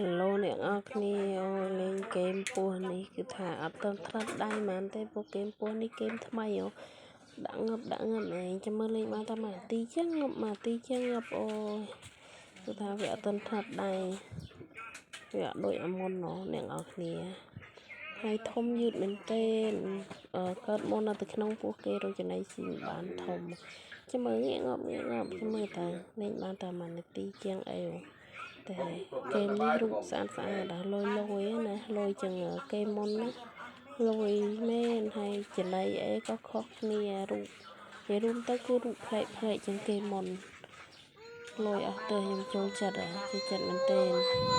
Hello អ្នកនរគ្នាលេងហ្គេមពស់នេះគឺថាអត់ទាន់ថតដៃហ្មងទេពួកហ្គេមពស់នេះហ្គេមថ្មីដាក់ងឹបឯងចាំមើលលេងបានតែមួយនាទីចឹងងឹបមួយនាទីចឹងងឹបអូយគឺថាវាអត់ទាន់ថតដៃវាអត់ដូចអាមុនអ្នកនរគ្នាហើយធំយឺតមែនទេកើតមុននៅទៅក្នុងពោះគេរកចំណៃស៊ីបានធំចាំមើលងាកងប់ចាំមើលតើលេងបានតែមួយនាទីជាងអីតែហ្គេមនេះរូបស្អាតដល់លុយណាលុយចឹងហ្គេមមុនណាលុយមែនហើយចំណៃអីក៏ខុសគ្នារូបនិយាយរួមទៅគឺរូបផ្លេកចឹងហ្គេមមុនលុយអស់ទៅខ្ញុំចូលចិត្តមែនទេ